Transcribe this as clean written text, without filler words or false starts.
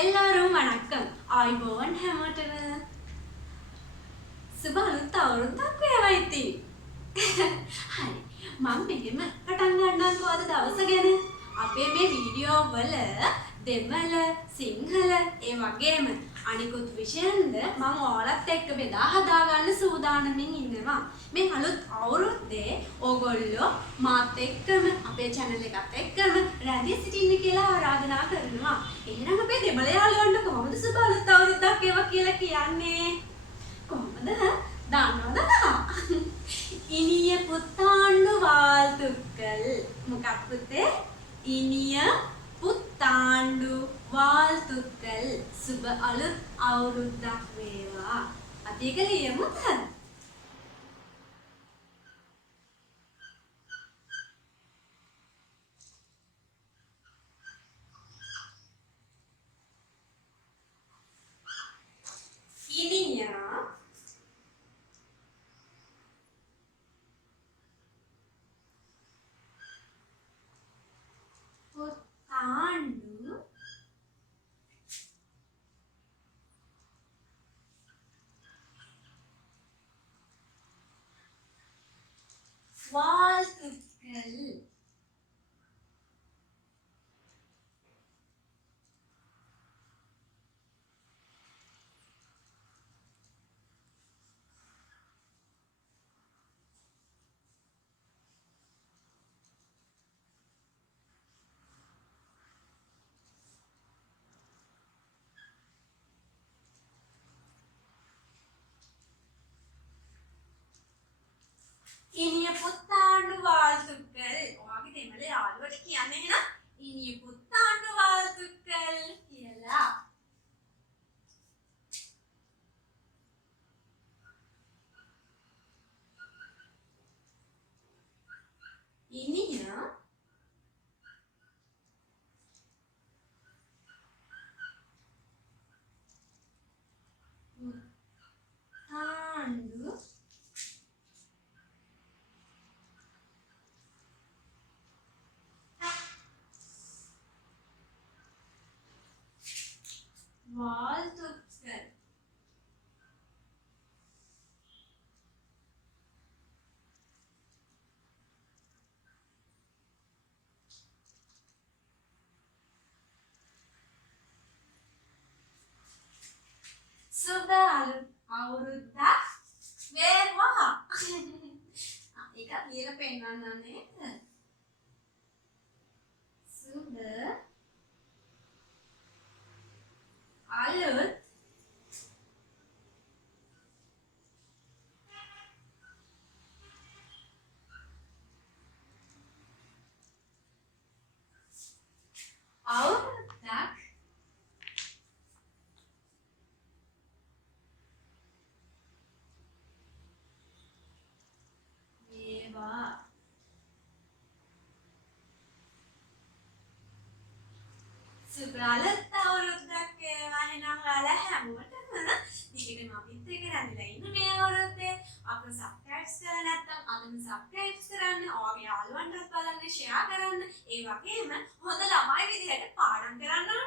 எல்லாரும் வணக்கம். ආයුබෝවන් හැමෝටම. සුබ අලුත් අවුරුද්දක් වේවා ඉතින්. හරි. මම මෙහෙම පටන් ගන්නම්කෝ අද දවස ගැන. අපේ මේ වීඩියෝ වල දෙමළ, සිංහල ඒ වගේම අනිකුත් විෂයන්ද මම ඔයාලත් එක්ක බෙදා හදා ගන්න සූදානමින් ඉන්නවා. මේ අලුත් අවුරුද්දේ ඕගොල්ලෝ මාත් එක්කම අපේ channel එකත් එක්කම රැඳී සිටින්න කියලා ආරාධනා කරනවා. එහෙනම් අපේ දෙමළ යාළුවන්ට කොහොමද සුබ අලුත් අවුරුද්දක් ඒවා කියලා කියන්නේ? කොහොමද? දන්නවද? ඉනිය පුத்தாண்டு வாழ்த்துக்கள். මොකක්ද පුතේ? ඉනිය පුத்தாண்டு வாழ்த்துக்கள். සුබ අලුත් අවුරුද්දක් වේවා. අපි ඒක ලියමුද? ඉනිය පුத்தாண்டு வாழ்த்துக்கள். ඉනිය පුத்தாண்டு வாழ்த்துக்கள். ඔයාගේ දෙමළ යාළුවට කියන්න එහෙනම් ඉනිය පුத்தாண்டு வாழ்த்துக்கள் කියලා. ඉනිය පුத்தாண்டு வாழ்த்துக்கள். සුබ අලුත් අවුරුද්දක් වේවා. ඒක ලියලා පෙන්නන්න නේද? සුබ අලුත් අවුරුද්දක් වේවා. සුබ අලුත් අවුරුද්දක් වේවා. එහෙනම් ඔයාලා හැමෝටම දිගටම අපිත් එක්ක රැඳිලා ඉන්න මේ අවුරුද්දේ අපිව සබ්ස්ක්‍රයිබ් කරලා නැත්නම් අදම සබ්ස්ක්‍රයිබ් කරන්න, ඔයාගේ යාළුවන්ටත් බලන්න, ෂෙයා කරන්න. ඒ වගේම හොඳ ළමයි විදිහට පාඩම් කරන්න